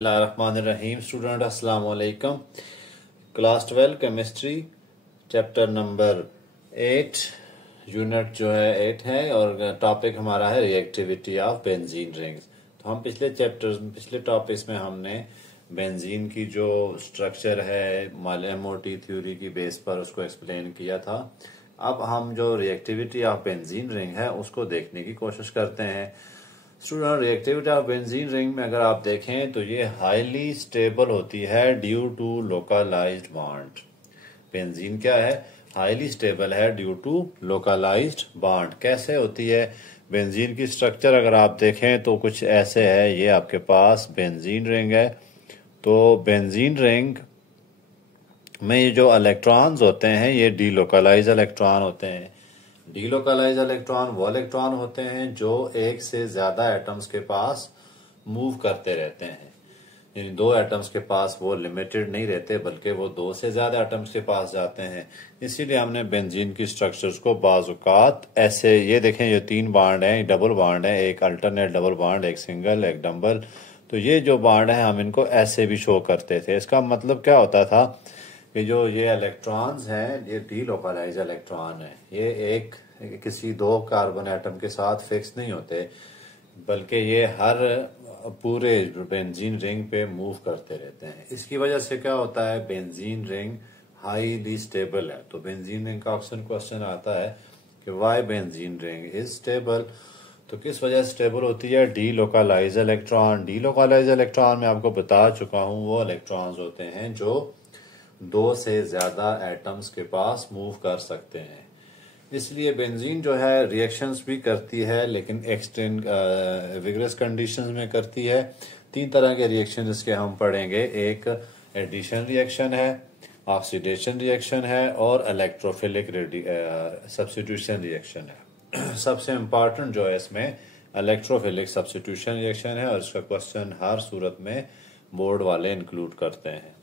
बिस्मिल्लाहिर्रहमानिर्रहीम। स्टूडेंट अस्सलाम वालेकुम। Class 12 chemistry chapter number 8 unit जो है 8 है और टॉपिक हमारा है रिएक्टिविटी ऑफ बेंजीन रिंग्स। तो हम पिछले टॉपिक्स में हमने बेंजीन की जो स्ट्रक्चर है एमओटी थ्योरी की बेस पर उसको एक्सप्लेन किया था। अब हम जो रिएक्टिविटी ऑफ बेंजीन रिंग है उसको देखने की कोशिश करते हैं। Student, reactivity of benzene ring में अगर आप देखें तो ये हाईली स्टेबल होती है due to localised bond. Benzene क्या है? हाईली स्टेबल है ड्यू टू लोकलाइज्ड बॉन्ड। कैसे होती है बेंजीन की स्ट्रक्चर? अगर आप देखें तो कुछ ऐसे है। ये आपके पास बेंजीन रिंग है। तो बेंजीन रिंग में ये जो इलेक्ट्रॉन्स होते हैं ये डीलोकलाइज इलेक्ट्रॉन होते हैं। डीलोकलाइज इलेक्ट्रॉन वो इलेक्ट्रॉन होते हैं जो एक से ज्यादा एटम्स के पास मूव करते रहते हैं। यानी दो एटम्स के पास वो लिमिटेड नहीं रहते बल्कि वो दो से ज्यादा एटम्स के पास जाते हैं। इसीलिए हमने बेंजीन की स्ट्रक्चर्स को बाजुकात ऐसे, ये देखें ये तीन बॉन्ड हैं, डबल बॉन्ड है, एक अल्टरनेट डबल बॉन्ड, एक सिंगल, एक डबल। तो ये जो बॉन्ड है हम इनको ऐसे भी शो करते थे। इसका मतलब क्या होता था कि जो ये इलेक्ट्रॉन्स हैं ये डीलोकलाइज इलेक्ट्रॉन है। ये एक किसी दो कार्बन एटम के साथ फिक्स नहीं होते बल्कि ये हर पूरे बेंजीन रिंग पे मूव करते रहते हैं। इसकी वजह से क्या होता है, बेंजीन रिंग हाईली स्टेबल है। तो बेंजीन रिंग का अक्सर क्वेश्चन आता है कि why benzene ring is stable. तो किस वजह से स्टेबल होती है? Delocalise electron. डीलोकलाइज इलेक्ट्रॉन मैं आपको बता चुका हूं, वो इलेक्ट्रॉन्स होते हैं जो दो से ज्यादा एटम्स के पास मूव कर सकते हैं। इसलिए बेंजीन जो है रिएक्शंस भी करती है लेकिन एक्सटेंड विगरस कंडीशंस में करती है। तीन तरह के रिएक्शन इसके हम पढ़ेंगे। एक एडिशन रिएक्शन है, ऑक्सीडेशन रिएक्शन है और इलेक्ट्रोफिलिक सब्स्टिट्यूशन रिएक्शन है। सबसे इम्पोर्टेंट जो है इसमें इलेक्ट्रोफिलिक सब्स्टिट्यूशन रिएक्शन है और इसका क्वेश्चन हर सूरत में बोर्ड वाले इंक्लूड करते हैं।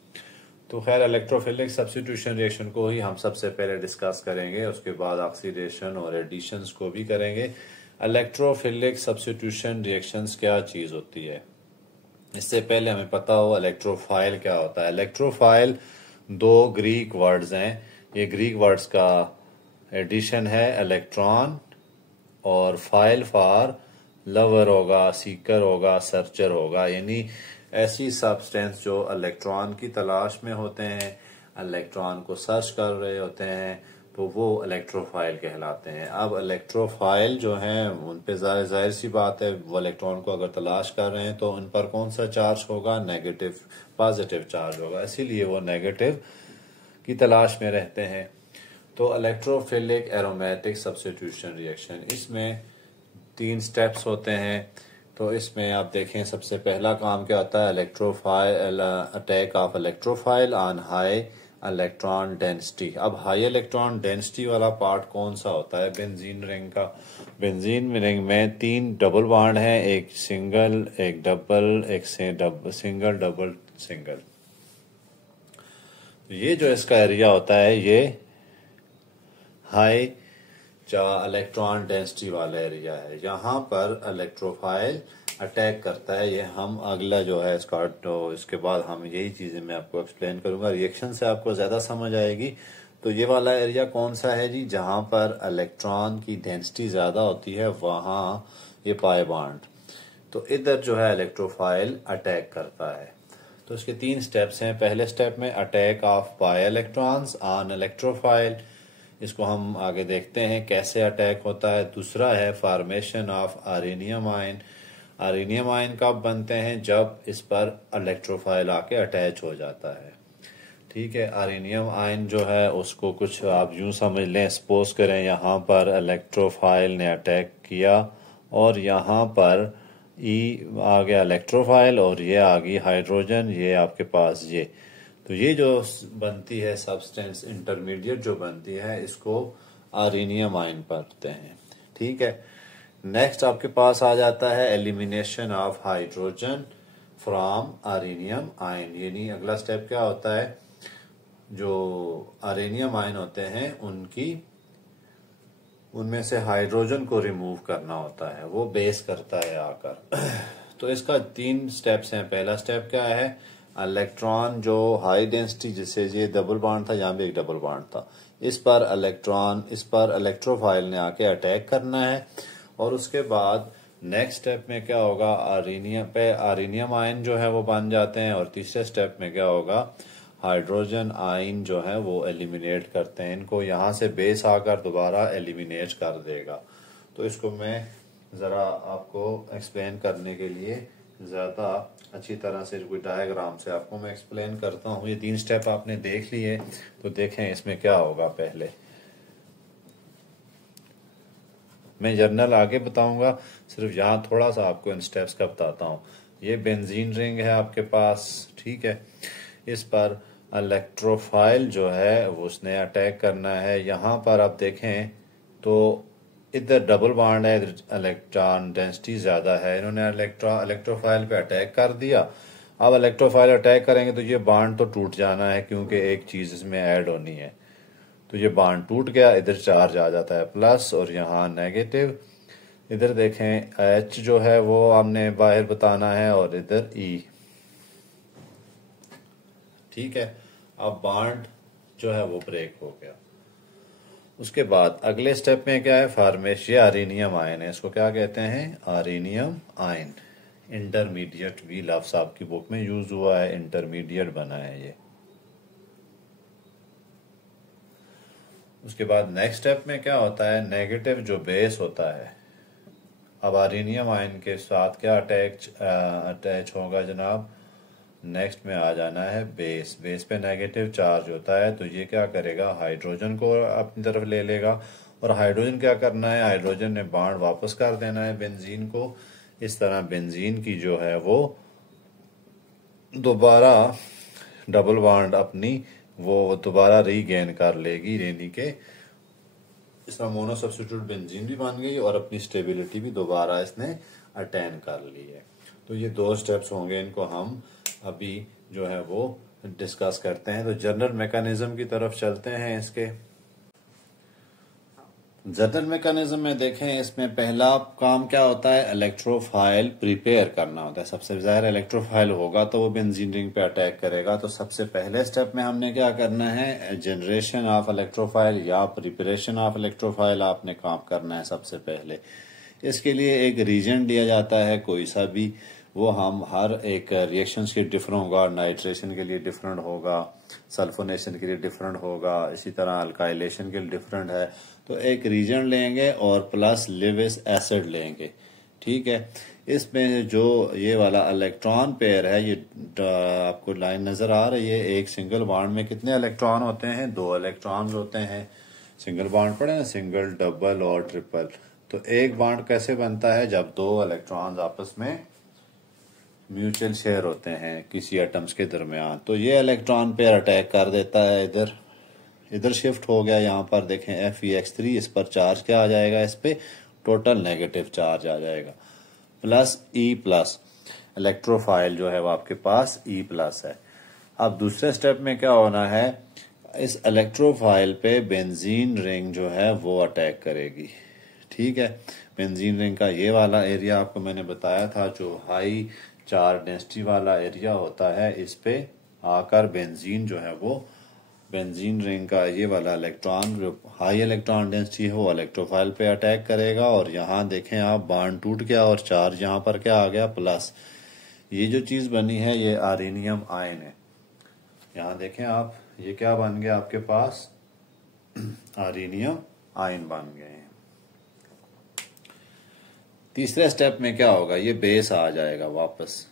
तो खैर इलेक्ट्रोफिलिक सब्स्टिट्यूशन रिएक्शन को ही हम सबसे पहले डिस्कस करेंगे, उसके बाद ऑक्सीडेशन और एडिशंस को भी करेंगे। इलेक्ट्रोफिलिक सब्स्टिट्यूशन रिएक्शंस क्या चीज होती है, इससे पहले हमें पता हो इलेक्ट्रोफाइल क्या होता है। इलेक्ट्रोफाइल दो ग्रीक वर्ड्स हैं। ये ग्रीक वर्ड्स का एडिशन है इलेक्ट्रॉन और फाइल फॉर लवर होगा, सीकर होगा, सर्चर होगा। यानी ऐसी सब्सटेंस जो इलेक्ट्रॉन की तलाश में होते हैं, इलेक्ट्रॉन को सर्च कर रहे होते हैं, तो वो इलेक्ट्रोफाइल कहलाते हैं। अब इलेक्ट्रोफाइल जो हैं उन पे जाहिर सी बात है, वो इलेक्ट्रॉन को अगर तलाश कर रहे हैं तो उन पर कौन सा चार्ज होगा? नेगेटिव। पॉजिटिव चार्ज होगा, इसीलिए वो नेगेटिव की तलाश में रहते हैं। तो इलेक्ट्रोफिलिक एरोमेटिक सब्स्टिट्यूशन रिएक्शन, इसमें तीन स्टेप्स होते हैं। तो इसमें आप देखें सबसे पहला काम क्या होता है, electrophile attack of electrophile on high electron density. अब हाई इलेक्ट्रॉन डेंसिटी वाला पार्ट कौन सा होता है बेंजीन रिंग का? बेंजीन रिंग में तीन डबल बॉन्ड हैं, एक सिंगल, एक डबल, एक सिंगल डबल सिंगल। तो ये जो इसका एरिया होता है ये हाई इलेक्ट्रॉन डेंसिटी वाला एरिया है। यहाँ पर इलेक्ट्रोफाइल अटैक करता है। ये हम अगला जो है इसका, तो इसके बाद हम यही चीजें मैं आपको एक्सप्लेन करूंगा, रिएक्शन से आपको ज्यादा समझ आएगी। तो ये वाला एरिया कौन सा है जी? जहां पर इलेक्ट्रॉन की डेंसिटी ज्यादा होती है वहां ये पाई बॉन्ड। तो इधर जो है इलेक्ट्रोफाइल अटैक करता है। तो इसके तीन स्टेप्स हैं। पहले स्टेप में attack of pi electrons on electrophile, इसको हम आगे देखते हैं कैसे अटैक होता है। दूसरा है फॉर्मेशन ऑफ आरेनियम आयन। आरेनियम आयन कब बनते हैं? जब इस पर इलेक्ट्रोफाइल आके अटैच हो जाता है। ठीक है, आरेनियम आयन जो है उसको कुछ आप यूं समझ लें, सपोज करें यहाँ पर इलेक्ट्रोफाइल ने अटैक किया और यहाँ पर ई आ गया इलेक्ट्रोफाइल और ये आ गई हाइड्रोजन, ये आपके पास ये। तो ये जो बनती है सब्सटेंस इंटरमीडिएट जो बनती है इसको आरेनियम आयन पढ़ते हैं। ठीक है, नेक्स्ट आपके पास आ जाता है elimination of hydrogen from arenium ion. यानी अगला स्टेप क्या होता है, जो आरेनियम आयन होते हैं उनमें से हाइड्रोजन को रिमूव करना होता है, वो बेस करता है आकर। तो इसका 3 स्टेप्स हैं। पहला स्टेप क्या है, इलेक्ट्रॉन जो हाई डेंसिटी, जिससे ये डबल बॉन्ड था, यहाँ भी एक डबल बॉन्ड था, इस पर इलेक्ट्रोफाइल ने आके अटैक करना है। और उसके बाद नेक्स्ट स्टेप में क्या होगा, आर्नियम आयन जो है वो बन जाते हैं। और तीसरे स्टेप में क्या होगा, हाइड्रोजन आयन जो है वो एलिमिनेट करते हैं इनको, यहाँ से बेस आकर दोबारा एलिमिनेट कर देगा। तो इसको मैं ज़रा आपको एक्सप्लेन करने के लिए ज़्यादा अच्छी तरह से कोई डायग्राम से आपको मैं एक्सप्लेन करता हूँ। ये 3 स्टेप आपने देख लिए, तो देखें इसमें क्या होगा। पहले मैं जर्नल आगे बताऊंगा, सिर्फ यहाँ थोड़ा सा आपको इन स्टेप्स का बताता हूँ। ये बेंजीन रिंग है आपके पास, ठीक है। इस पर इलेक्ट्रोफाइल जो है वो उसने अटैक करना है। यहाँ पर आप देखें तो इधर डबल बॉन्ड है, इधर इलेक्ट्रॉन डेंसिटी ज्यादा है। इन्होंने इलेक्ट्रोफाइल पे अटैक कर दिया। अब इलेक्ट्रोफाइल अटैक करेंगे तो ये बॉन्ड तो टूट जाना है, क्योंकि एक चीज इसमें ऐड होनी है। तो ये बॉन्ड टूट गया, इधर चार्ज आ जाता है प्लस और यहाँ नेगेटिव। इधर देखें H जो है वो हमने बाहर बताना है और इधर E, ठीक है। अब बॉन्ड जो है वो ब्रेक हो गया। उसके बाद अगले स्टेप में क्या है, फॉर्मेशन। ये आर्नियम आयन है, इसको क्या कहते हैं, आर्नियम आयन। इंटरमीडिएट भी लफ्ज आपकी बुक में यूज हुआ है, इंटरमीडिएट बना है ये। उसके बाद नेक्स्ट स्टेप में क्या होता है, नेगेटिव जो बेस होता है। अब आर्नियम आयन के साथ क्या अटैच होगा जनाब, नेक्स्ट में आ जाना है बेस। बेस पे नेगेटिव चार्ज होता है, तो ये क्या करेगा, हाइड्रोजन को अपनी तरफ ले लेगा। और हाइड्रोजन क्या करना है, हाइड्रोजन ने बॉन्ड वापस कर देना है बेंजीन को। इस तरह बेंजीन की जो है वो दोबारा डबल बॉन्ड अपनी वो दोबारा रीगेन कर लेगी, यानी के इस तरह मोनो सब्स्टिट्यूट बेंजीन भी बन गई और अपनी स्टेबिलिटी भी दोबारा इसने अटेन कर ली है। तो ये 2 स्टेप्स होंगे, इनको हम अभी जो है वो डिस्कस करते हैं। तो जनरल मैकेनिज्म की तरफ चलते हैं। इसके जनरल मैकेनिज्म में देखें, इसमें पहला काम क्या होता है, इलेक्ट्रोफाइल प्रिपेयर करना होता है। सबसे ज़्यादा इलेक्ट्रोफाइल होगा तो वो बेंजीन रिंग पे अटैक करेगा। तो सबसे पहले स्टेप में हमने क्या करना है, जनरेशन ऑफ इलेक्ट्रोफाइल या प्रिपरेशन ऑफ इलेक्ट्रोफाइल आपने काम करना है सबसे पहले। इसके लिए एक रीजेंट दिया जाता है कोई सा भी, वो हम हर एक रिएक्शंस के डिफरेंट होगा। नाइट्रेशन के लिए डिफरेंट होगा, सल्फोनेशन के लिए डिफरेंट होगा, इसी तरह अल्काइलेशन के लिए डिफरेंट है। तो एक रीजेंट लेंगे और प्लस लिविस एसिड लेंगे, ठीक है। इसमें जो ये वाला इलेक्ट्रॉन पेयर है, ये आपको लाइन नजर आ रही है, एक सिंगल बॉन्ड में कितने इलेक्ट्रॉन होते हैं, 2 इलेक्ट्रॉन होते हैं। सिंगल बॉन्ड पढ़े ना, सिंगल, डबल और ट्रिपल। तो एक बॉन्ड कैसे बनता है, जब 2 इलेक्ट्रॉन्स आपस में म्यूचुअल शेयर होते हैं किसी एटम्स के दरमियान। तो ये इलेक्ट्रॉन पेयर अटैक कर देता है, इधर शिफ्ट हो गया। यहाँ पर देखें Fe(X3), इस पर चार्ज क्या आ जाएगा, इस पे टोटल नेगेटिव चार्ज आ जाएगा, प्लस E+। इलेक्ट्रोफाइल जो है वो आपके पास E+ है। अब दूसरे स्टेप में क्या होना है, इस इलेक्ट्रोफाइल पे बेंजीन रिंग जो है वो अटैक करेगी, ठीक है। बेंजीन रिंग का ये वाला एरिया आपको मैंने बताया था, जो हाई चार्ज डेंसिटी वाला एरिया होता है, इस पे आकर बेंजीन जो है वो बेंजीन रिंग का ये वाला इलेक्ट्रॉन जो हाई इलेक्ट्रॉन डेंसिटी है वो इलेक्ट्रोफाइल पे अटैक करेगा। और यहाँ देखें आप, बॉन्ड टूट गया और चार्ज यहाँ पर क्या आ गया, प्लस। ये जो चीज बनी है ये आर्नियम आयन है। यहाँ देखें आप, ये क्या बन गया आपके पास, आर्नियम आयन बन गए हैं। तीसरे स्टेप में क्या होगा, ये बेस आ जाएगा वापस।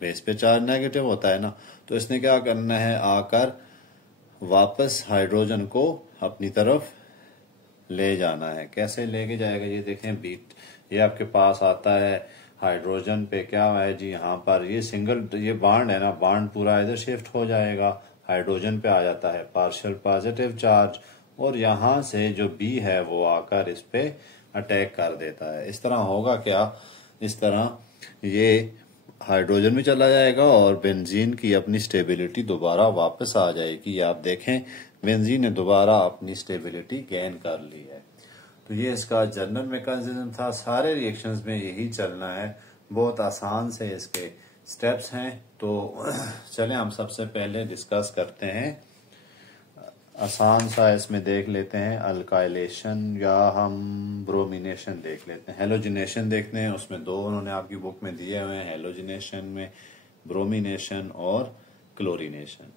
बेस पे चार्ज नेगेटिव होता है ना, तो इसने क्या करना है, आकर वापस हाइड्रोजन को अपनी तरफ ले जाना है। कैसे लेके जाएगा, ये देखें बीट, ये आपके पास आता है हाइड्रोजन पे क्या है जी, यहाँ पर ये सिंगल, ये बॉन्ड है ना, बॉन्ड पूरा इधर शिफ्ट हो जाएगा, हाइड्रोजन पे आ जाता है पार्शियल पॉजिटिव चार्ज। और यहाँ से जो बी है वो आकर इस पे अटैक कर देता है। इस तरह होगा क्या, इस तरह ये हाइड्रोजन भी चला जाएगा और बेंजीन की अपनी स्टेबिलिटी दोबारा वापस आ जाएगी। आप देखें बेंजीन ने दोबारा अपनी स्टेबिलिटी गेन कर ली है। तो ये इसका जनरल मैकेनिज्म था। सारे रिएक्शंस में यही चलना है। बहुत आसान से इसके स्टेप्स हैं। तो चलें हम सबसे पहले डिस्कस करते हैं, आसान सा इसमें देख लेते हैं अल्काइलेशन या हम ब्रोमिनेशन देख लेते हैं। हेलोजिनेशन देखते हैं, उसमें दो उन्होंने आपकी बुक में दिए हुए हैं, हेलोजिनेशन में ब्रोमिनेशन और क्लोरीनेशन।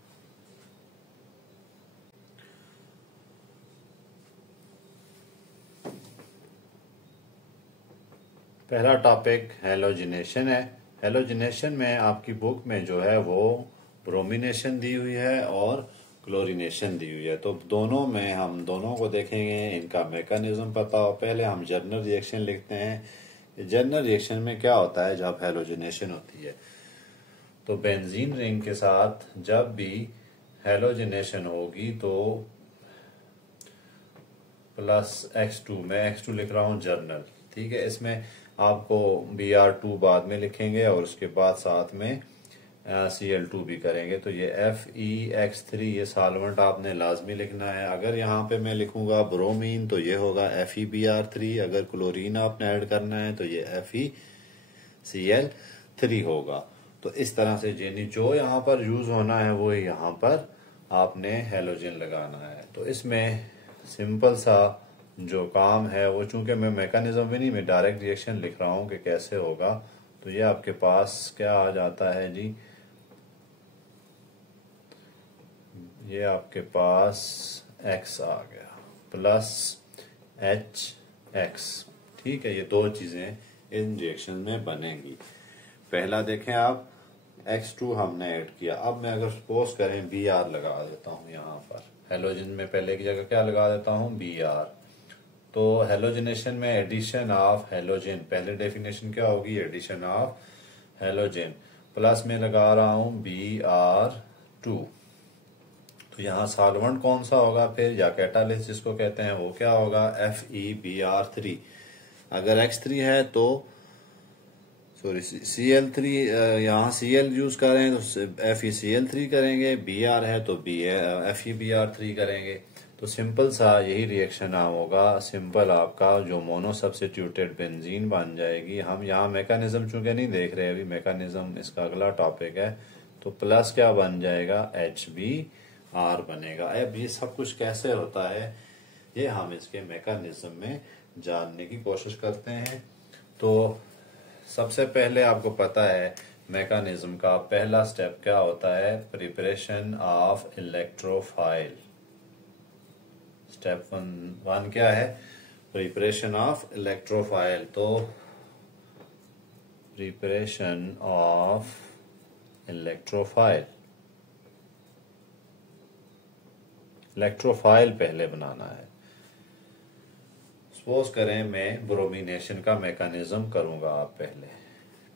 पहला टॉपिक हेलोजिनेशन है। हेलोजिनेशन में आपकी बुक में जो है वो ब्रोमिनेशन दी हुई है और क्लोरीनेशन दी हुई है। तो दोनों में हम दोनों को देखेंगे, इनका मैकेनिज्म पता हो। पहले हम जनरल रिएक्शन लिखते हैं। जनरल रिएक्शन में क्या होता है जब हेलोजिनेशन होती है, तो बेंजीन रिंग के साथ जब भी हेलोजिनेशन होगी तो +X2, मैं X2 लिख रहा हूं जनरल, ठीक है। इसमें आपको Br2 बाद में लिखेंगे और उसके बाद साथ में Cl2 भी करेंगे। तो ये FeX3 ये सॉल्वेंट आपने लाजमी लिखना है। अगर यहाँ पे मैं लिखूंगा ब्रोमीन तो ये होगा FeBr3, अगर क्लोरीन आपने ऐड करना है तो ये FeCl3 होगा। तो इस तरह से जो यहाँ पर यूज होना है वो यहाँ पर आपने हेलोजन लगाना है। तो इसमें सिंपल सा जो काम है वो, चूंकि मैं मैकेनिज्म भी नहीं, मैं डायरेक्ट रिएक्शन लिख रहा हूं कि कैसे होगा। तो ये आपके पास क्या आ जाता है जी, ये आपके पास X आ गया +HX, ठीक है। ये दो चीजें इन रिएक्शन में बनेंगी। पहला देखें आप, X2 हमने ऐड किया। अब मैं अगर सपोज करें Br लगा देता हूं यहाँ पर, हेलोजन में पहले की जगह क्या लगा देता हूं Br। तो हेलोजिनेशन में एडिशन ऑफ हेलोजन, पहले डेफिनेशन क्या होगी, एडिशन ऑफ हेलोजन, प्लस में लगा रहा हूं Br2। तो यहाँ सॉल्वेंट कौन सा होगा फिर, या कैटालिस्ट जिसको कहते हैं, वो क्या होगा FeBr3। अगर X3 है तो सॉरी Cl3, यहाँ Cl यूज कर रहे हैं तो FeCl3 करेंगे, Br है तो FeBr3 करेंगे। तो सिंपल सा यही रिएक्शन होगा। सिंपल आपका जो मोनो सब्स्टिट्यूटेड बेंजीन बन जाएगी। हम यहाँ मैकेनिज्म चूंकि नहीं देख रहे अभी, मैकेनिज्म इसका अगला टॉपिक है। तो प्लस क्या बन जाएगा, HBr बनेगा। अब ये सब कुछ कैसे होता है ये हम इसके मैकेनिज्म में जानने की कोशिश करते हैं। तो सबसे पहले आपको पता है मैकेनिज्म का पहला स्टेप क्या होता है, preparation of electrophile. Step one क्या है, प्रिपरेशन ऑफ इलेक्ट्रोफाइल। तो प्रिपरेशन ऑफ इलेक्ट्रोफाइल, इलेक्ट्रोफाइल पहले बनाना है। सपोज करें मैं ब्रोमिनेशन का मैकेनिज्म करूंगा आप पहले,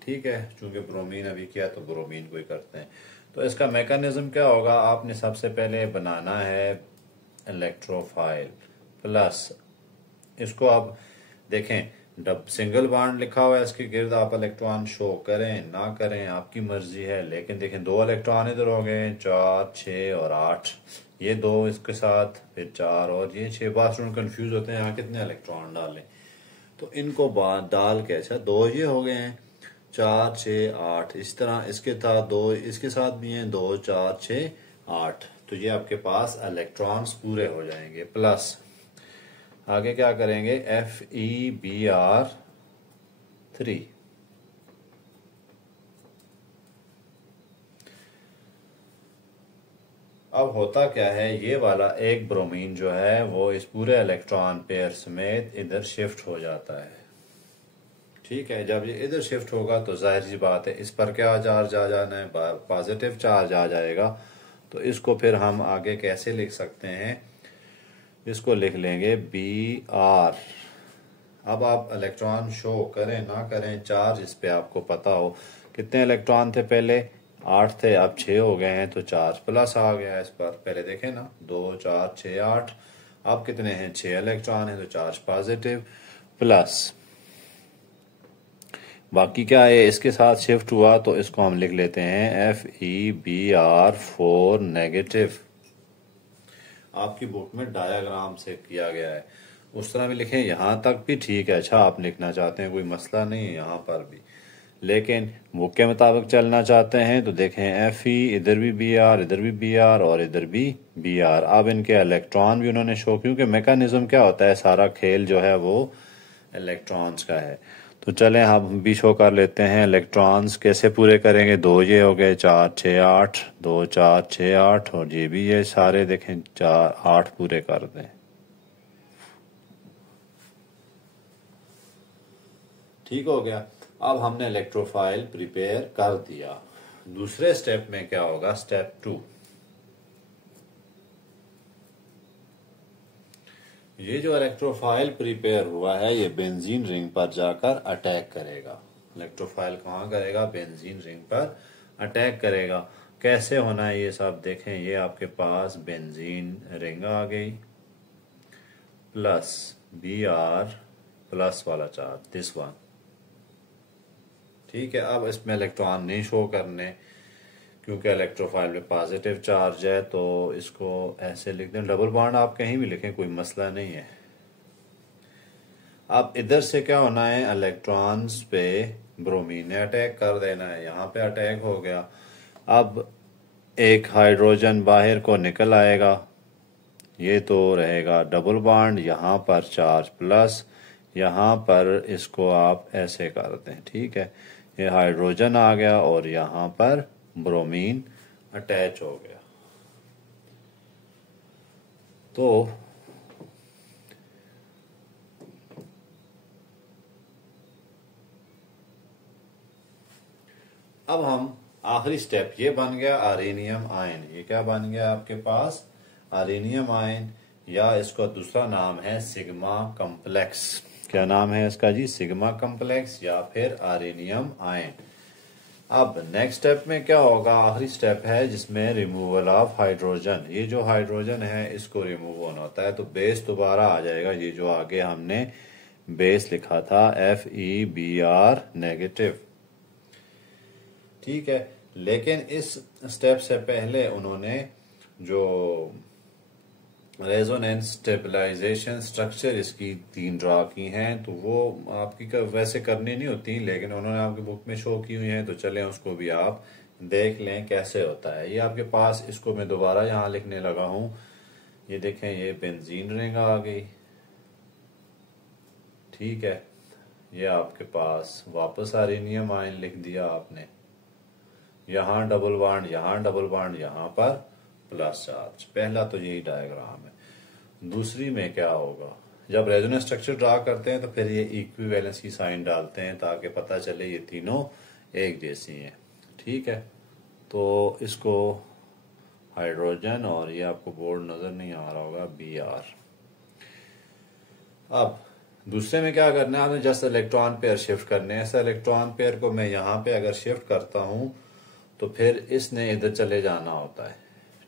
ठीक है। चूंकि ब्रोमीन अभी किया तो ब्रोमीन को ही करते हैं। तो इसका मैकेनिज्म क्या होगा, आपने सबसे पहले बनाना है इलेक्ट्रोफाइल प्लस, इसको आप देखें सिंगल बॉन्ड लिखा हुआ है, इसके गिर्द आप इलेक्ट्रॉन शो करें ना करें आपकी मर्जी है। लेकिन देखें 2 इलेक्ट्रॉन इधर हो गए, 4, 6 और 8, ये 2 इसके साथ, फिर 4 और ये 6। बाद स्टूडेंट कंफ्यूज होते हैं यहाँ कितने इलेक्ट्रॉन डालें, तो इनको डाल के, अच्छा 2 ये हो गए हैं, 4, 6, 8, इस तरह इसके साथ 2 इसके साथ भी हैं, 2, 4, 6, 8। तो ये आपके पास इलेक्ट्रॉन्स पूरे हो जाएंगे। प्लस आगे क्या करेंगे, FeBr3। अब होता क्या है, ये वाला एक ब्रोमीन जो है वो इस पूरे इलेक्ट्रॉन पेयर समेत इधर शिफ्ट हो जाता है, ठीक है। जब ये इधर शिफ्ट होगा तो जाहिर सी बात है इस पर क्या चार्ज आ जाना है, पॉजिटिव चार्ज आ जाएगा। तो इसको फिर हम आगे कैसे लिख सकते हैं, इसको लिख लेंगे Br। अब आप इलेक्ट्रॉन शो करें ना करें, चार्ज इस पे आपको पता हो। कितने इलेक्ट्रॉन थे पहले, 8 थे, अब 6 हो गए हैं, तो चार्ज प्लस आ गया इस पर। पहले देखें ना, 2, 4, 6, 8, अब कितने हैं, 6 इलेक्ट्रॉन है, तो चार्ज पॉजिटिव प्लस। बाकी क्या है, इसके साथ शिफ्ट हुआ तो इसको हम लिख लेते हैं FeBr4 नेगेटिव। आपकी बुक में डायग्राम से किया गया है, उस तरह भी लिखें, यहां तक भी ठीक है। अच्छा आप लिखना चाहते हैं कोई मसला नहीं है यहाँ पर भी, लेकिन बुक के मुताबिक चलना चाहते हैं तो देखें Fe, इधर भी Br, इधर भी Br और इधर भी Br। अब इनके इलेक्ट्रॉन भी उन्होंने शो, क्योंकि मैकेनिज्म क्या होता है, सारा खेल जो है वो इलेक्ट्रॉन्स का है। तो चलें हम भी शो कर लेते हैं इलेक्ट्रॉन्स कैसे पूरे करेंगे। 2 ये हो गए, 4 6 8, 2 4 6 8, और ये भी ये सारे देखें 4 8 पूरे कर दें। ठीक हो गया। अब हमने इलेक्ट्रोफाइल प्रिपेयर कर दिया। दूसरे स्टेप में क्या होगा, स्टेप 2। ये जो इलेक्ट्रोफाइल प्रिपेयर हुआ है ये बेंजीन रिंग पर जाकर अटैक करेगा। इलेक्ट्रोफाइल कहाँ करेगा, बेंजीन रिंग पर अटैक करेगा। कैसे होना है ये सब देखें। ये आपके पास बेंजीन रिंग आ गई, प्लस Br प्लस वाला चार्ज, दिस वन। ठीक है, अब इसमें इलेक्ट्रॉन नहीं शो करने, क्योंकि इलेक्ट्रोफाइल में पॉजिटिव चार्ज है, तो इसको ऐसे लिख दें। डबल बॉन्ड आप कहीं भी लिखें, कोई मसला नहीं है। अब इधर से क्या होना है, इलेक्ट्रॉन्स पे ब्रोमीन ने अटैक कर देना है। यहाँ पे अटैक हो गया। अब एक हाइड्रोजन बाहर को निकल आएगा, ये तो रहेगा डबल बॉन्ड, यहाँ पर चार्ज प्लस, यहाँ पर इसको आप ऐसे कर दें। ठीक है, ये हाइड्रोजन आ गया और यहाँ पर ब्रोमीन अटैच हो गया। तो अब हम आखिरी स्टेप, ये बन गया आर्सेनियम आयन। ये क्या बन गया आपके पास, आर्सेनियम आयन, या इसका दूसरा नाम है सिग्मा कॉम्प्लेक्स। क्या नाम है इसका जी, सिग्मा कॉम्प्लेक्स या फिर आर्सेनियम आयन। अब नेक्स्ट स्टेप में क्या होगा, आखिरी स्टेप है जिसमें रिमूवल ऑफ हाइड्रोजन। ये जो हाइड्रोजन है इसको रिमूव होना होता है, तो बेस दोबारा आ जाएगा। ये जो आगे हमने बेस लिखा था FeBr नेगेटिव। ठीक है, लेकिन इस स्टेप से पहले उन्होंने जो रेजोनेंस स्टेबलाइजेशन स्ट्रक्चर इसकी 3 ड्रा की हैं, तो वो आपकी वैसे करनी नहीं होती, लेकिन उन्होंने आपकी बुक में शो की हुई हैं, तो चलें उसको भी आप देख लें कैसे होता है। ये आपके पास, इसको मैं दोबारा यहाँ लिखने लगा हूँ। ये देखें, ये बेंजीन रिंग आ गई। ठीक है, ये आपके पास वापस आर्सेनियम आयन लिख दिया आपने। यहाँ डबल बॉन्ड, यहाँ डबल बॉन्ड, यहाँ पर प्लस चार्ज। पहला तो यही डायग्राम है। दूसरी में क्या होगा, जब रेजोनेंस स्ट्रक्चर ड्रा करते हैं तो फिर ये इक्विवेलेंस की साइन डालते हैं ताकि पता चले ये तीनों एक जैसी हैं। ठीक है, तो इसको हाइड्रोजन, और ये आपको बोर्ड नजर नहीं आ रहा होगा, Br। अब दूसरे में क्या करना है, आपने जस्ट इलेक्ट्रॉन पेयर शिफ्ट करने हैं। ऐसा इलेक्ट्रॉन पेयर को मैं यहाँ पे अगर शिफ्ट करता हूँ तो फिर इसने इधर चले जाना होता है।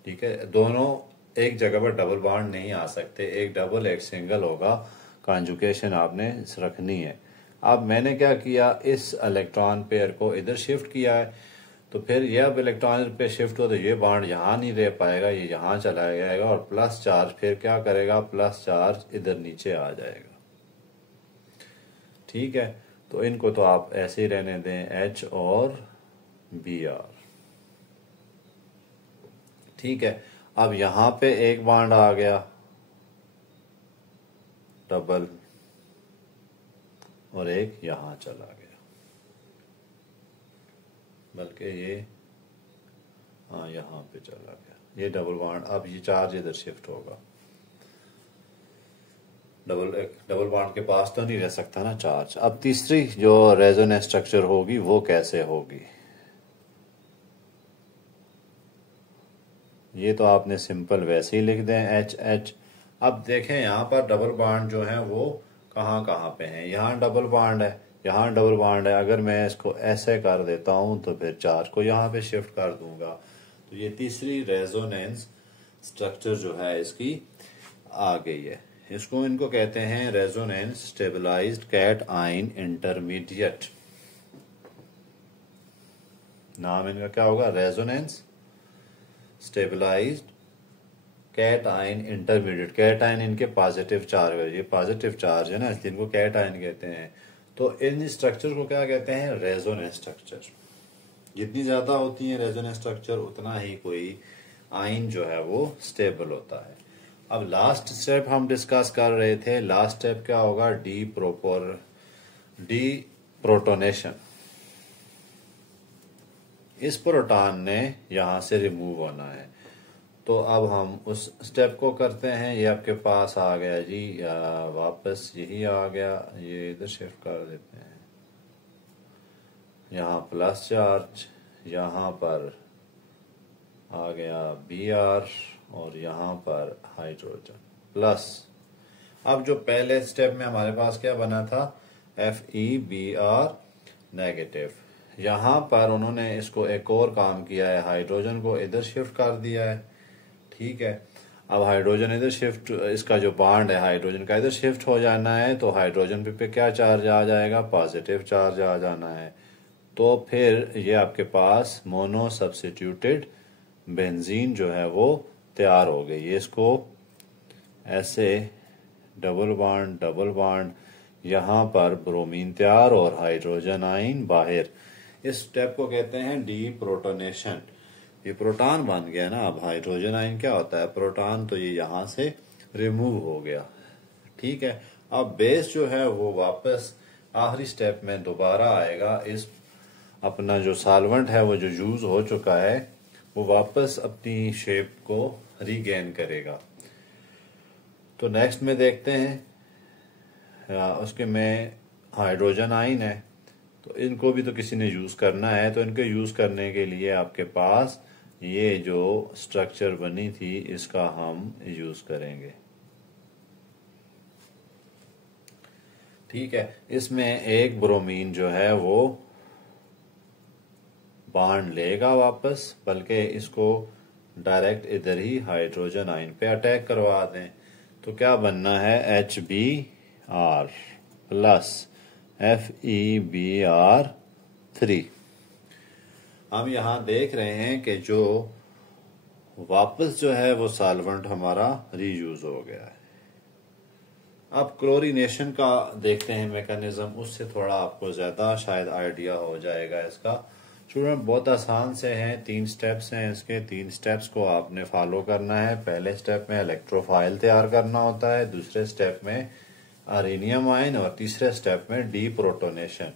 ठीक है, दोनों एक जगह पर डबल बॉन्ड नहीं आ सकते, एक डबल एक सिंगल होगा। कॉन्जुगेशन आपने रखनी है। अब मैंने क्या किया, इस इलेक्ट्रॉन पेयर को इधर शिफ्ट किया है, तो फिर यह अब इलेक्ट्रॉन पे शिफ्ट हो तो ये बॉन्ड यहाँ नहीं रह पाएगा, ये यहाँ चला जाएगा, और प्लस चार्ज फिर क्या करेगा, प्लस चार्ज इधर नीचे आ जाएगा। ठीक है, तो इनको तो आप ऐसे ही रहने दें, H और Br। ठीक है, अब यहां पे एक बॉन्ड आ गया डबल, और एक यहां चला गया, बल्कि ये हाँ यहां पे चला गया, ये डबल बॉन्ड। अब ये चार्ज इधर शिफ्ट होगा, डबल बॉन्ड के पास तो नहीं रह सकता ना चार्ज। अब तीसरी जो रेजोनेंस स्ट्रक्चर होगी वो कैसे होगी, ये तो आपने सिंपल वैसे ही लिख दें, HH। अब देखें यहाँ पर डबल बॉन्ड जो है वो कहाँ कहाँ पे हैं। यहाँ डबल बॉन्ड है, यहाँ डबल बॉन्ड है। अगर मैं इसको ऐसे कर देता हूँ तो फिर चार्ज को यहाँ पे शिफ्ट कर दूंगा, तो ये तीसरी रेजोनेंस स्ट्रक्चर जो है इसकी आ गई है। इसको इनको कहते हैं resonance stabilised cation intermediate. नाम इनका क्या होगा, resonance stabilised cation intermediate. Cation इनके पॉजिटिव चार्ज है, ये पॉजिटिव चार्ज है ना, इसलिए इनको कैट आयन कहते हैं। तो इन स्ट्रक्चर को क्या कहते हैं? Resonance structure. जितनी ज्यादा होती है रेजोनेंस स्ट्रक्चर उतना ही कोई आयन जो है वो स्टेबल होता है। अब लास्ट स्टेप हम डिस्कस कर रहे थे, लास्ट स्टेप क्या होगा? D protonation. इस प्रोटॉन ने यहां से रिमूव होना है, तो अब हम उस स्टेप को करते हैं। ये आपके पास आ गया जी, वापस यही आ गया, ये इधर शिफ्ट कर देते हैं। यहाँ प्लस चार्ज, यहाँ पर आ गया Br और यहाँ पर हाइड्रोजन प्लस। अब जो पहले स्टेप में हमारे पास क्या बना था? FeBr negative. यहाँ पर उन्होंने इसको एक और काम किया है, हाइड्रोजन को इधर शिफ्ट कर दिया है। ठीक है, अब हाइड्रोजन इधर शिफ्ट, इसका जो बॉन्ड है हाइड्रोजन का इधर शिफ्ट हो जाना है, तो हाइड्रोजन पे क्या चार्ज आ जाएगा? पॉजिटिव चार्ज आ जाना है। तो फिर ये आपके पास मोनो सब्स्टिट्यूटेड बेंजीन जो है वो तैयार हो गई। ये इसको ऐसे डबल बॉन्ड, यहाँ पर ब्रोमीन तैयार और हाइड्रोजन आयन बाहर। इस स्टेप को कहते हैं डी प्रोटोनेशन। ये प्रोटॉन बन गया ना। अब हाइड्रोजन आयन क्या होता है? प्रोटॉन। तो ये यहाँ से रिमूव हो गया। ठीक है, अब बेस जो है वो वापस आखिरी स्टेप में दोबारा आएगा। इस अपना जो सॉल्वेंट है वो जो यूज हो चुका है वो वापस अपनी शेप को रीगेन करेगा। तो नेक्स्ट में देखते हैं, उसके में हाइड्रोजन आयन है, तो इनको भी तो किसी ने यूज करना है। तो इनको यूज करने के लिए आपके पास ये जो स्ट्रक्चर बनी थी इसका हम यूज करेंगे। ठीक है, इसमें एक ब्रोमीन जो है वो बॉन्ड लेगा वापस, बल्कि इसको डायरेक्ट इधर ही हाइड्रोजन आयन पे अटैक करवा दें। तो क्या बनना है? HBr plus FeBr3। हम यहाँ देख रहे हैं कि जो वापस जो है वो सॉल्वेंट हमारा रीयूज हो गया है। अब क्लोरीनेशन का देखते हैं मैकेनिज्म, उससे थोड़ा आपको ज्यादा शायद आइडिया हो जाएगा इसका। स्टूडेंट बहुत आसान से हैं, 3 स्टेप्स हैं इसके। 3 स्टेप्स को आपने फॉलो करना है। पहले स्टेप में इलेक्ट्रोफाइल तैयार करना होता है, दूसरे स्टेप में अरेनियम आयन और तीसरे स्टेप में डी प्रोटोनेशन।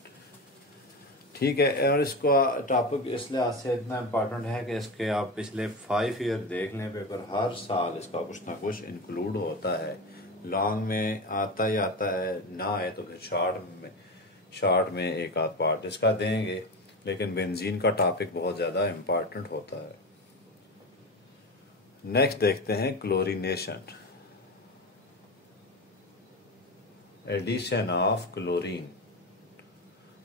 ठीक है, और इसको टॉपिक इस लिहाज से इतना इम्पोर्टेंट है कि इसके आप पिछले 5 ईयर देख लें पेपर, हर साल इसका कुछ ना कुछ इंक्लूड होता है। लॉन्ग में आता ही आता है, ना आए तो फिर शॉर्ट में एक आध पार्ट इसका देंगे, लेकिन बेंजीन का टॉपिक बहुत ज्यादा इम्पोर्टेंट होता है। नेक्स्ट देखते हैं क्लोरीनेशन, एडिशन ऑफ क्लोरीन।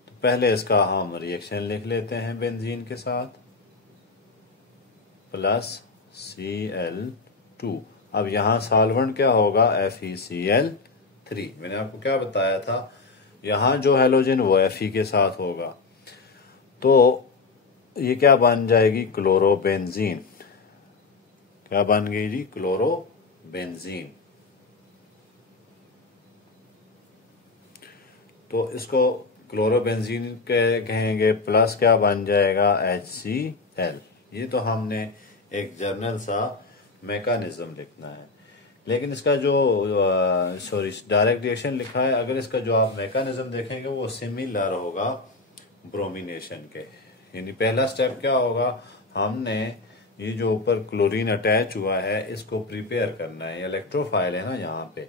तो पहले इसका हम रिएक्शन लिख लेते हैं बेंजीन के साथ, प्लस Cl2। अब यहां सॉल्वेंट क्या होगा? FeCl3। मैंने आपको क्या बताया था, यहां जो हैलोजन वो Fe के साथ होगा, तो ये क्या बन जाएगी? क्लोरोबेंजीन। क्या बन गई जी? क्लोरोबेंजीन। तो इसको क्लोरोबेंजीन कहेंगे, प्लस क्या बन जाएगा? HCl। ये तो हमने एक जर्नल सा मैकेनिज्म लिखना है, लेकिन इसका जो डायरेक्ट रिएक्शन लिखा है, अगर इसका जो आप मैकेनिज्म देखेंगे वो सिमिलर होगा ब्रोमिनेशन के। यानी पहला स्टेप क्या होगा? हमने ये जो ऊपर क्लोरीन अटैच हुआ है इसको प्रिपेयर करना है। इलेक्ट्रोफाइल है ना यहाँ पे,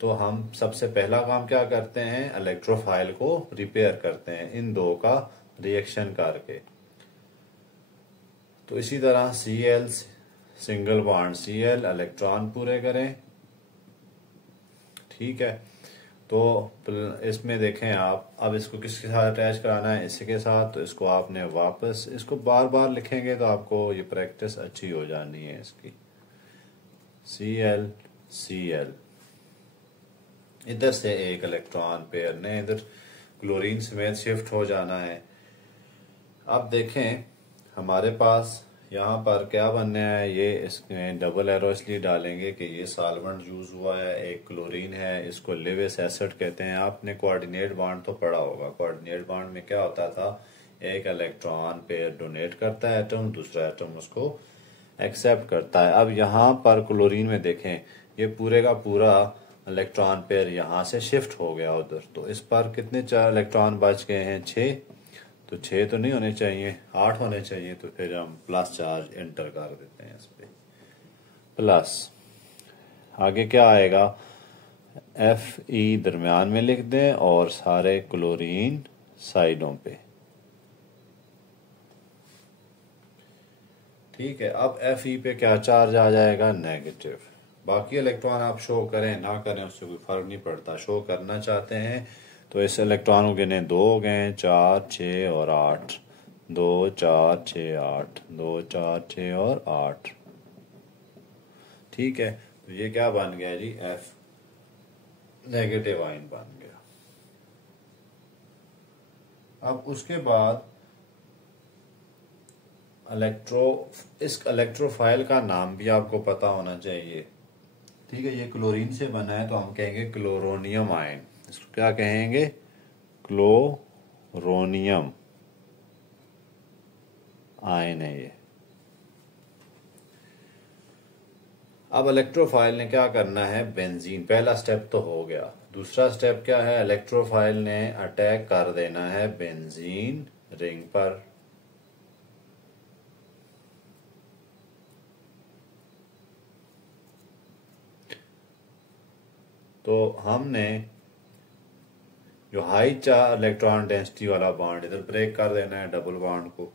तो हम सबसे पहला काम क्या करते हैं? इलेक्ट्रोफाइल को प्रिपेयर करते हैं इन दो का रिएक्शन करके। तो इसी तरह Cl single bond Cl, electron पूरे करें। ठीक है, तो इसमें देखें आप, अब इसको किसके साथ अटैच कराना है? इसी के साथ। तो इसको आपने वापस, इसको बार बार लिखेंगे तो आपको ये प्रैक्टिस अच्छी हो जानी है इसकी। Cl इधर से एक इलेक्ट्रॉन पेयर ने इधर क्लोरीन समेत शिफ्ट हो जाना है। अब देखें हमारे पास यहाँ पर क्या बनना है, ये इसमें डबल एरो इसलिए डालेंगे कि ये सॉल्वेंट यूज हुआ है, एक क्लोरीन है, इसको लिविस एसिड कहते हैं। आपने कोऑर्डिनेट बॉन्ड तो पढ़ा होगा। कोऑर्डिनेट बॉन्ड में क्या होता था, एक इलेक्ट्रॉन पेयर डोनेट करता है एटम, दूसरा एटम उसको एक्सेप्ट करता है। अब यहाँ पर क्लोरीन में देखें, ये पूरे का पूरा इलेक्ट्रॉन पेयर यहाँ से शिफ्ट हो गया उधर, तो इस पर कितने चार इलेक्ट्रॉन बच गए हैं, 6। तो 6 तो नहीं होने चाहिए, 8 होने चाहिए। तो फिर हम प्लस चार्ज एंटर कर देते हैं इस पे, प्लस। आगे क्या आएगा, Fe दरमियान में लिख दें और सारे क्लोरीन साइडों पे। ठीक है, अब Fe पे क्या चार्ज आ जाएगा, नेगेटिव। बाकी इलेक्ट्रॉन आप शो करें ना करें उससे कोई फर्क नहीं पड़ता। शो करना चाहते हैं तो इस इलेक्ट्रॉन को गिने, 2 हो गए, 4, 6 और 8, 2, 4, 6, 8, 2, 4, 6 और 8। ठीक है, तो ये क्या बन गया जी, F नेगेटिव आयन बन गया। अब उसके बाद इस इलेक्ट्रोफाइल का नाम भी आपको पता होना चाहिए। ठीक है, ये क्लोरीन से बना है तो हम कहेंगे क्लोरोनियम आयन। इसको क्या कहेंगे, क्लोरोनियम आयन है ये। अब इलेक्ट्रोफाइल ने क्या करना है, बेंजीन, पहला स्टेप तो हो गया। दूसरा स्टेप क्या है, इलेक्ट्रोफाइल ने अटैक कर देना है बेंजीन रिंग पर। तो हमने जो हाई चार्ज इलेक्ट्रॉन डेंसिटी वाला बॉन्ड इधर ब्रेक कर देना है, डबल बॉन्ड को।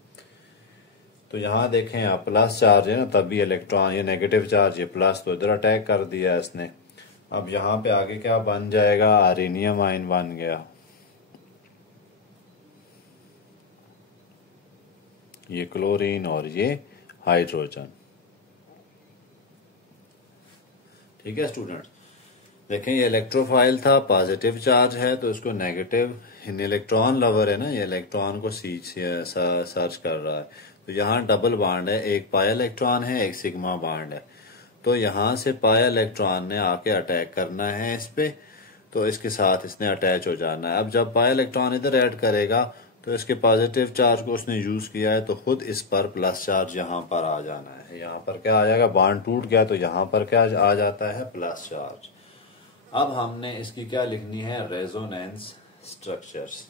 तो यहाँ देखें आप, प्लस चार्ज है ना, तब भी इलेक्ट्रॉन, ये नेगेटिव चार्ज, ये प्लस, तो इधर अटैक कर दिया इसने। अब यहाँ पे आगे क्या बन जाएगा, आर्सेनियम आयन बन गया। ये क्लोरीन और ये हाइड्रोजन। ठीक है स्टूडेंट्स, देखें ये इलेक्ट्रोफाइल था, पॉजिटिव चार्ज है तो इसको नेगेटिव, इलेक्ट्रॉन लवर है ना, ये इलेक्ट्रॉन को सर्च कर रहा है। तो यहाँ डबल बॉन्ड है, एक पाई इलेक्ट्रॉन है, एक सिग्मा बॉन्ड है। तो यहाँ से पाई इलेक्ट्रॉन ने आके अटैक करना है इस पे, तो इसके साथ इसने अटैच हो जाना है। अब जब पाई इलेक्ट्रॉन इधर ऐड करेगा तो इसके पॉजिटिव चार्ज को उसने यूज किया है, तो खुद इस पर प्लस चार्ज यहाँ पर आ जाना है। यहाँ पर क्या आ जाएगा, बॉन्ड टूट गया तो यहाँ पर क्या आ जाता है, प्लस चार्ज। अब हमने इसकी क्या लिखनी है, रेजोनेंस स्ट्रक्चर्स।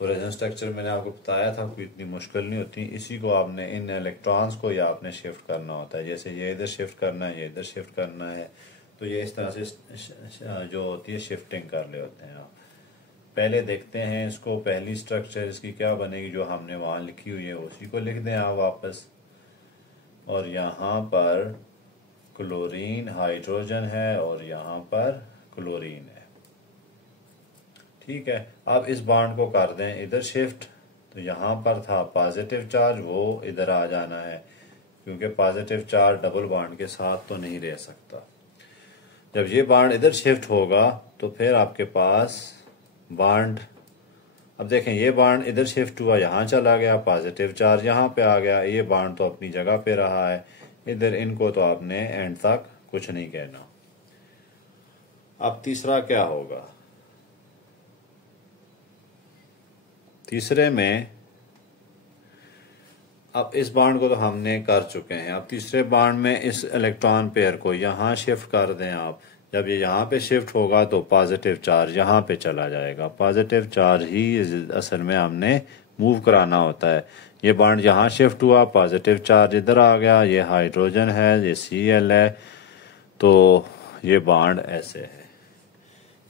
तो रेजोनेंस स्ट्रक्चर मैंने आपको बताया था, कोई इतनी मुश्किल नहीं होती। इसी को आपने, इन इलेक्ट्रॉन्स को या आपने शिफ्ट करना होता है। जैसे ये इधर शिफ्ट करना है, ये इधर शिफ्ट करना है, तो ये इस तरह से जो होती है शिफ्टिंग कर ले होते हैं आप। पहले देखते हैं इसको, पहली स्ट्रक्चर इसकी क्या बनेगी, जो हमने वहां लिखी हुई है उसी को लिख दें आप वापस। और यहाँ पर क्लोरीन हाइड्रोजन है और यहाँ पर क्लोरीन है। ठीक है, अब इस बॉन्ड को कर दें इधर शिफ्ट। तो यहाँ पर था पॉजिटिव चार्ज, वो इधर आ जाना है, क्योंकि पॉजिटिव चार्ज डबल बॉन्ड के साथ तो नहीं रह सकता। जब ये बॉन्ड इधर शिफ्ट होगा तो फिर आपके पास बॉन्ड, अब देखें ये बॉन्ड इधर शिफ्ट हुआ, यहाँ चला गया, पॉजिटिव चार्ज यहाँ पे आ गया, ये बॉन्ड तो अपनी जगह पे रहा है इधर। इनको तो आपने एंड तक कुछ नहीं कहना। अब तीसरा क्या होगा, तीसरे में, अब इस बॉन्ड को तो हमने कर चुके हैं। अब तीसरे बॉन्ड में इस इलेक्ट्रॉन पेयर को यहाँ शिफ्ट कर दें आप। जब ये यहाँ पे शिफ्ट होगा तो पॉजिटिव चार्ज यहाँ पे चला जाएगा। पॉजिटिव चार्ज ही असल में हमने मूव कराना होता है। ये बॉन्ड यहाँ शिफ्ट हुआ, पॉजिटिव चार्ज इधर आ गया, ये हाइड्रोजन है, ये Cl है, तो ये बॉन्ड ऐसे है।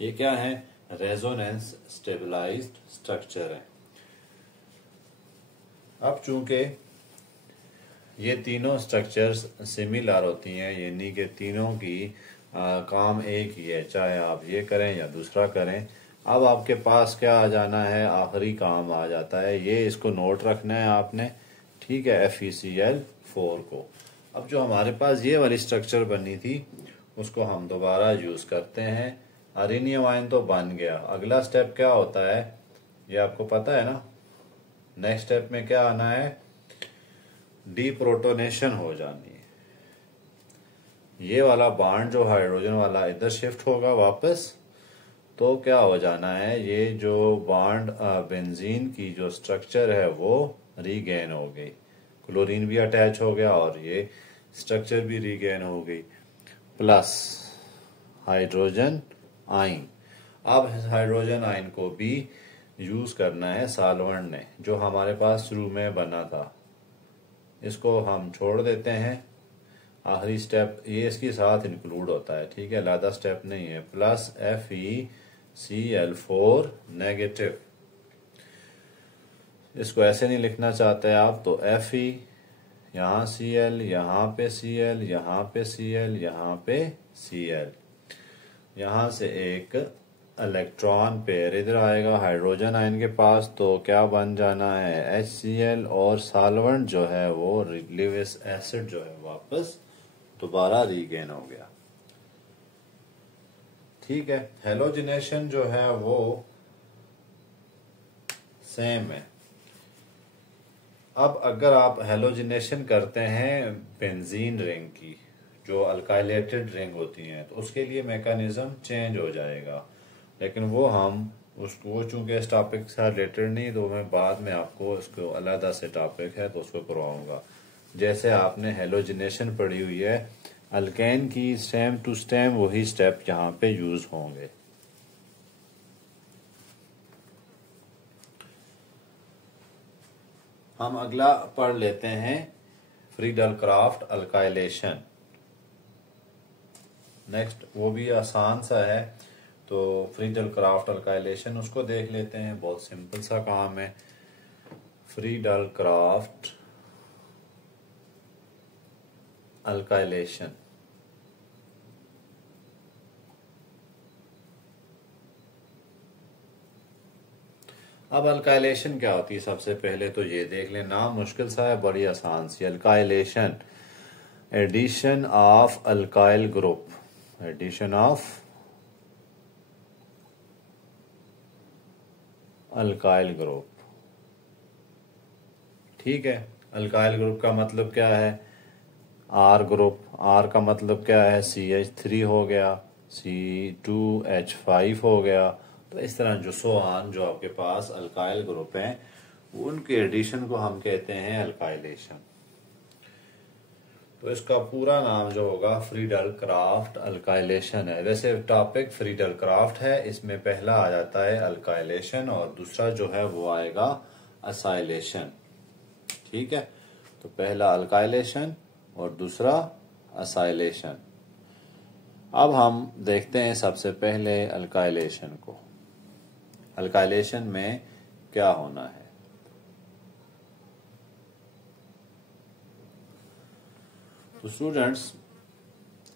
ये क्या है, रेजोनेंस स्टेबलाइज्ड स्ट्रक्चर है। अब चूंकि ये तीनों स्ट्रक्चर्स सिमिलर होती हैं, यानी कि तीनों की काम एक ही है, चाहे आप ये करें या दूसरा करें। अब आपके पास क्या आ जाना है, आखिरी काम आ जाता है, ये इसको नोट रखना है आपने। ठीक है, FeCl4 को। अब जो हमारे पास ये वाली स्ट्रक्चर बनी थी उसको हम दोबारा यूज करते हैं। आर्सेनियम आयन तो बन गया, अगला स्टेप क्या होता है ये आपको पता है ना। नेक्स्ट स्टेप में क्या आना है, डीप्रोटोनेशन हो जानी है। ये वाला बॉन्ड जो हाइड्रोजन वाला इधर शिफ्ट होगा वापस, तो क्या हो जाना है, ये जो बॉन्ड बेंजीन की जो स्ट्रक्चर है वो रीगेन हो गई, क्लोरीन भी अटैच हो गया और ये स्ट्रक्चर भी रीगेन हो गई, प्लस हाइड्रोजन आयन। अब हाइड्रोजन आयन को भी यूज करना है सॉल्वेंट ने, जो हमारे पास शुरू में बना था, इसको हम छोड़ देते हैं। आखिरी स्टेप ये इसके साथ इंक्लूड होता है, ठीक है, अलग स्टेप नहीं है। प्लस FeCl4 नेगेटिव, इसको ऐसे नहीं लिखना चाहते आप तो Fe, यहाँ Cl, यहाँ पे Cl, यहाँ पे Cl, यहाँ पे Cl, यहाँ से एक इलेक्ट्रॉन पेयर इधर आएगा हाइड्रोजन आयन के पास, तो क्या बन जाना है HCl, और सॉल्वेंट जो है वो लिविस एसिड जो है वापस दोबारा रीगेन हो गया। ठीक है, हेलोजिनेशन जो है वो सेम है। अब अगर आप हेलोजिनेशन करते हैं बेंजीन रिंग की, जो अल्काइलेटेड रिंग होती हैं, तो उसके लिए मैकेनिज्म चेंज हो जाएगा, लेकिन वो हम उसको चूंकि इस टॉपिक से रिलेटेड नहीं, तो मैं बाद में आपको इसको अलग से टॉपिक है तो उसको करवाऊंगा। जैसे आपने हेलोजिनेशन पढ़ी हुई है, अल्केन की स्टेम टू स्टेम वही स्टेप यहाँ पे यूज होंगे। हम अगला पढ़ लेते हैं फ्रीडल क्राफ्ट अल्काइलेशन। नेक्स्ट वो भी आसान सा है, तो फ्रीडल क्राफ्ट अल्काइलेशन उसको देख लेते हैं। बहुत सिंपल सा काम है। फ्रीडल क्राफ्ट अल्काइलेशन, अब अल्काइलेशन क्या होती है, सबसे पहले तो ये देख लें, नाम मुश्किल सा है, बड़ी आसान सी। Alkylation, addition of alkyl group, addition of alkyl group. ठीक है, अल्काइल ग्रुप का मतलब क्या है, आर ग्रुप, आर का मतलब क्या है, CH3 हो गया, C2H5 हो गया। तो इस तरह जो जो आपके पास अल्काइल ग्रुप हैं, उनके एडिशन को हम कहते हैं अल्काइलेशन। तो इसका पूरा नाम जो होगा फ्रीडल क्राफ्ट अल्काइलेशन है। वैसे टॉपिक फ्रीडल क्राफ्ट है, इसमें पहला आ जाता है अल्काइलेशन और दूसरा जो है वो आएगा असाइलेशन। ठीक है, तो पहला अल्काइलेशन और दूसरा असाइलेशन। अब हम देखते हैं सबसे पहले अल्काइलेशन को। अल्काइलेशन में क्या होना है, तो स्टूडेंट्स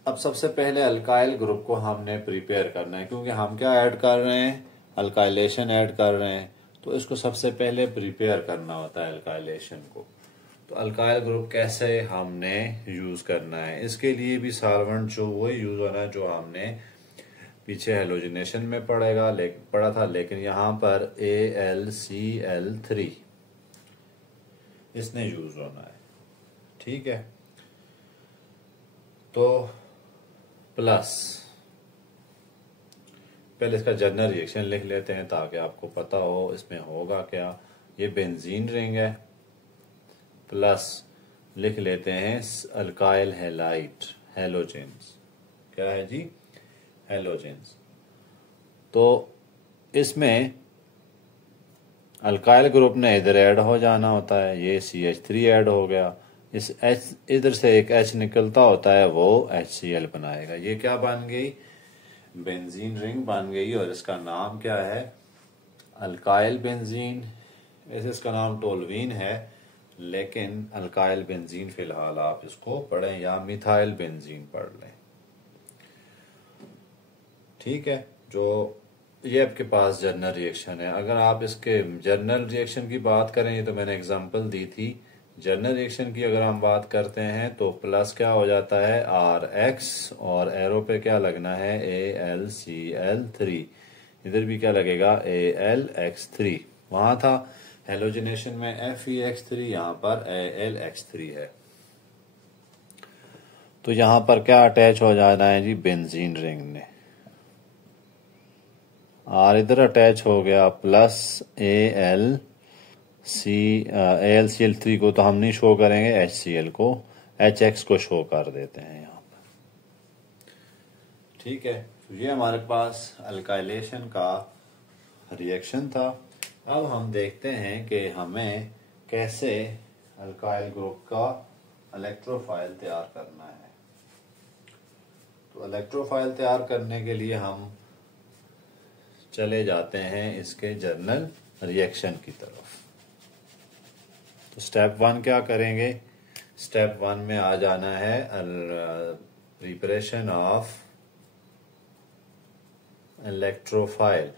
अब सबसे पहले अल्काइल ग्रुप को हमने प्रिपेयर करना है, क्योंकि हम क्या ऐड कर रहे हैं, अल्काइलेशन ऐड कर रहे हैं, तो इसको सबसे पहले प्रिपेयर करना होता है अल्काइलेशन को। तो अल्काइल ग्रुप कैसे हमने यूज करना है, इसके लिए भी सॉल्वेंट जो वही यूज होना है जो हमने पीछे हेलोजिनेशन में पढ़ा था, लेकिन यहाँ पर AlCl3 इसने यूज होना है। ठीक है, तो प्लस पहले इसका जनरल रिएक्शन लिख लेते हैं ताकि आपको पता हो इसमें होगा क्या। ये बेंजीन रिंग है, प्लस लिख लेते हैं अल्काइल हैलाइड, हेलोजेंस। क्या है जी, हेलोजेंस। तो इसमें अल्काइल ग्रुप ने इधर ऐड हो जाना होता है, ये CH3 ऐड हो गया, इस H इधर से एक H निकलता होता है, वो HCl बनाएगा। ये क्या बन गई, बेंजीन रिंग बन गई, और इसका नाम क्या है, अल्काइल बेंजीन। वैसे इसका नाम टोलवीन है, लेकिन अल्काइल बेंजीन फिलहाल आप इसको पढ़ें, या मिथाइल बेंजीन पढ़ लें। ठीक है, जो ये आपके पास जनरल रिएक्शन है। अगर आप इसके जनरल रिएक्शन की बात करें, ये तो मैंने एग्जांपल दी थी, जनरल रिएक्शन की अगर हम बात करते हैं तो प्लस क्या हो जाता है RX, और एरो पे क्या लगना है AlCl3, इधर भी क्या लगेगा AlX3, वहां था हेलोजिनेशन में FeX3, यहाँ पर AlX3 है। तो यहाँ पर क्या अटैच हो जाना है जी, बेंजीन रिंग ने, और इधर अटैच हो गया प्लस AlCl3 को तो हम नहीं शो करेंगे, HCl को, HX को शो कर देते हैं यहाँ पर। ठीक है, तो ये हमारे पास अल्काइलेशन का रिएक्शन था। अब हम देखते हैं कि हमें कैसे अल्काइल ग्रुप का इलेक्ट्रोफाइल तैयार करना है। तो इलेक्ट्रोफाइल तैयार करने के लिए हम चले जाते हैं इसके जर्नल रिएक्शन की तरफ। तो स्टेप 1 क्या करेंगे, स्टेप 1 में आ जाना है प्रिपरेशन ऑफ इलेक्ट्रोफाइल।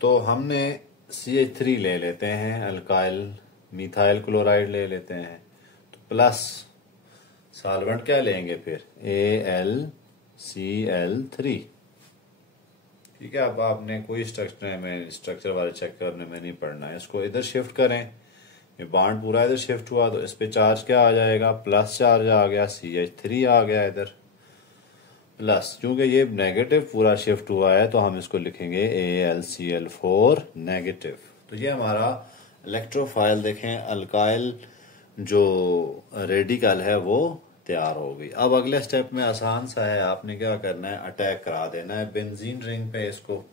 तो हमने CH3 ले लेते हैं, अल्काइल मिथाइल क्लोराइड ले लेते हैं, तो प्लस सॉल्वेंट क्या लेंगे फिर, AlCl3। ठीक है, अब आपने कोई स्ट्रक्चर वाले चेक करने में नहीं पड़ना है, इसको इधर शिफ्ट करें, ये बॉन्ड पूरा इधर शिफ्ट हुआ तो इस पे चार्ज क्या आ जाएगा, प्लस चार्ज आ गया, CH3 आ गया इधर प्लस। क्योंकि ये नेगेटिव पूरा शिफ्ट हुआ है तो हम इसको लिखेंगे AlCl4 नेगेटिव। तो ये हमारा इलेक्ट्रोफाइल देखें, अल्काइल जो रेडिकल है वो तैयार हो गई। अब अगले स्टेप में आसान सा है, आपने क्या करना है, अटैक करा देना है बेंजीन रिंग पे, इसको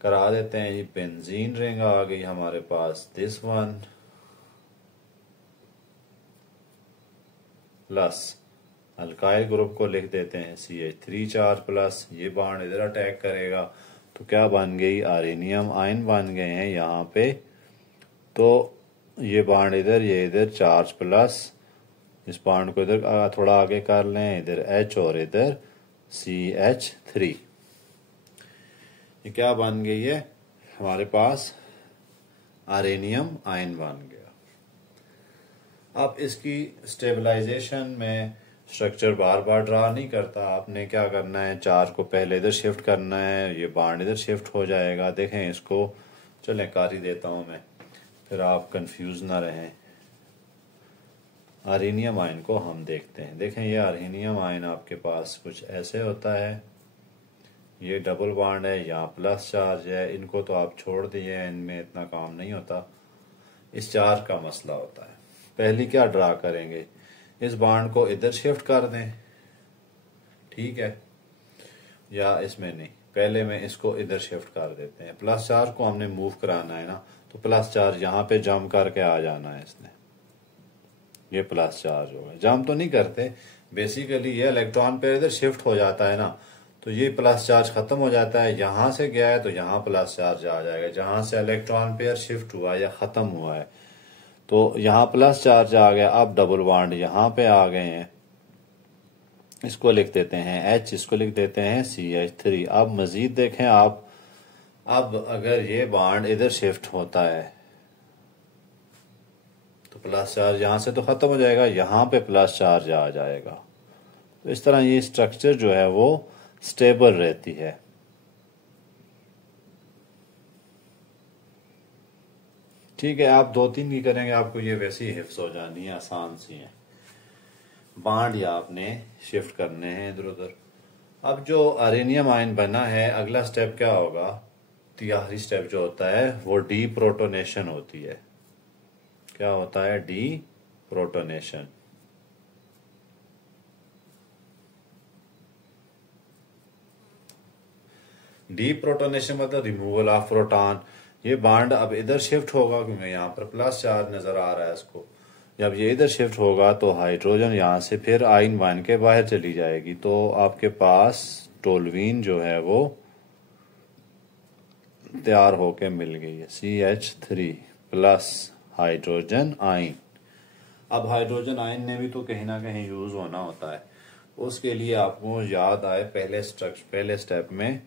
करा देते हैं। ये बेंजीन रिंग आ गई हमारे पास, this one plus alkyl group को लिख देते हैं CH3 चार्ज प्लस, ये बॉन्ड इधर अटैक करेगा तो क्या बन गई, आर्सेनियम आयन बन गए हैं यहाँ पे। तो ये बॉन्ड इधर, ये इधर चार्ज प्लस, इस बॉन्ड को इधर थोड़ा आगे कर लें, इधर H और इधर CH3, ये क्या बन गई है हमारे पास, आर्सेनियम आयन बन गया। अब इसकी स्टेबलाइजेशन में स्ट्रक्चर बार बार ड्रा नहीं करता, आपने क्या करना है, चार्ज को पहले इधर शिफ्ट करना है, ये बॉन्ड इधर शिफ्ट हो जाएगा। देखें इसको, चलें कर ही देता हूं मैं, फिर आप कंफ्यूज ना रहें। आर्सेनियम आयन को हम देखते हैं, देखें ये आर्सेनियम आयन आपके पास कुछ ऐसे होता है, ये डबल बॉन्ड है, यहाँ प्लस चार्ज है, इनको तो आप छोड़ दिए, इनमें इतना काम नहीं होता, इस चार्ज का मसला होता है। पहली क्या ड्रा करेंगे, इस बॉन्ड को इधर शिफ्ट कर दें, ठीक है, या इसमें नहीं, पहले में इसको इधर शिफ्ट कर देते हैं। प्लस चार्ज को हमने मूव कराना है ना, तो प्लस चार्ज यहाँ पे जंप करके आ जाना है इसने, ये प्लस चार्ज होगा। जंप तो नहीं करते, बेसिकली ये इलेक्ट्रॉन पे इधर शिफ्ट हो जाता है ना, तो ये प्लस चार्ज खत्म हो जाता है, यहां से गया है तो यहाँ प्लस चार्ज आ जाएगा, जहां से इलेक्ट्रॉन पेयर शिफ्ट हुआ या खत्म हुआ है तो यहाँ प्लस चार्ज आ गया। अब डबल बॉन्ड यहाँ पे आ गए हैं, इसको लिख देते हैं H, इसको लिख देते हैं CH3। अब मजीद देखें आप, अब अगर ये बॉन्ड इधर शिफ्ट होता है तो प्लस चार्ज यहाँ से तो खत्म हो जाएगा, यहाँ पे प्लस चार्ज आ जाएगा। तो इस तरह ये स्ट्रक्चर जो है वो स्टेबल रहती है। ठीक है, आप 2-3 की करेंगे, आपको ये वैसे ही हिफ्स हो जानी है, आसान सी है। बॉन्ड या आपने शिफ्ट करने हैं इधर उधर। अब जो आर्सेनियम आयन बना है, अगला स्टेप क्या होगा, तिहारी स्टेप जो होता है वो डी प्रोटोनेशन होती है। क्या होता है, डी प्रोटोनेशन। डी प्रोटोनेशन मतलब रिमूवल ऑफ प्रोटॉन। ये बॉन्ड अब इधर शिफ्ट होगा क्योंकि यहाँ पर प्लस चार्ज नजर आ रहा है इसको, जब ये इधर शिफ्ट होगा तो हाइड्रोजन यहाँ से फिर आयन बन के बाहर चली जाएगी, तो आपके पास टोल्यूइन जो है वो तैयार होके मिल गई है, CH3 प्लस हाइड्रोजन आयन। अब हाइड्रोजन आयन ने भी तो कहीं ना कहीं यूज होना होता है, उसके लिए आपको याद आए पहले स्टेप में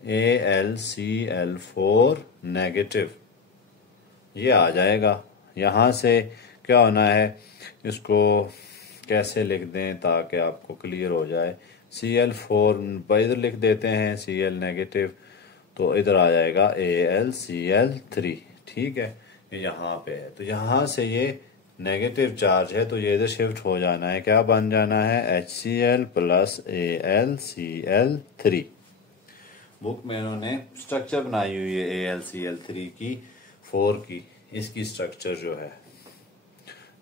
AlCl4 नेगेटिव ये आ जाएगा। यहां से क्या होना है, इसको कैसे लिख दें ताकि आपको क्लियर हो जाए। Cl4 इधर लिख देते हैं, Cl नेगेटिव, तो इधर आ जाएगा AlCl3। ठीक है, ये यहाँ पे है, तो यहाँ से ये नेगेटिव चार्ज है तो ये इधर शिफ्ट हो जाना है, क्या बन जाना है, HCl प्लस AlCl3। बुक में इन्होंने स्ट्रक्चर बनाई हुई है AlCl3 की 4 की, इसकी स्ट्रक्चर जो है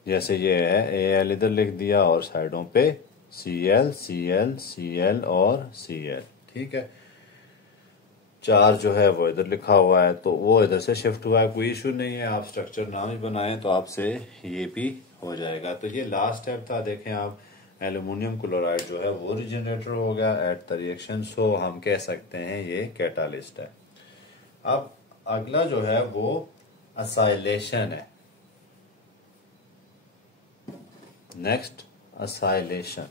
जैसे ये है, Al इधर लिख दिया और साइडों पे Cl Cl Cl और Cl। ठीक है, चार जो है वो इधर लिखा हुआ है तो वो इधर से शिफ्ट हुआ है, कोई इशू नहीं है। आप स्ट्रक्चर ना भी बनाएं तो आपसे ये भी हो जाएगा। तो ये लास्ट स्टेप था। देखें आप, एल्युमिनियम क्लोराइड जो है वो रिजनरेटर हो गया एट द रिएक्शन, सो हम कह सकते हैं ये कैटालिस्ट है। अब अगला जो है वो असाइलेशन है। Next acylation.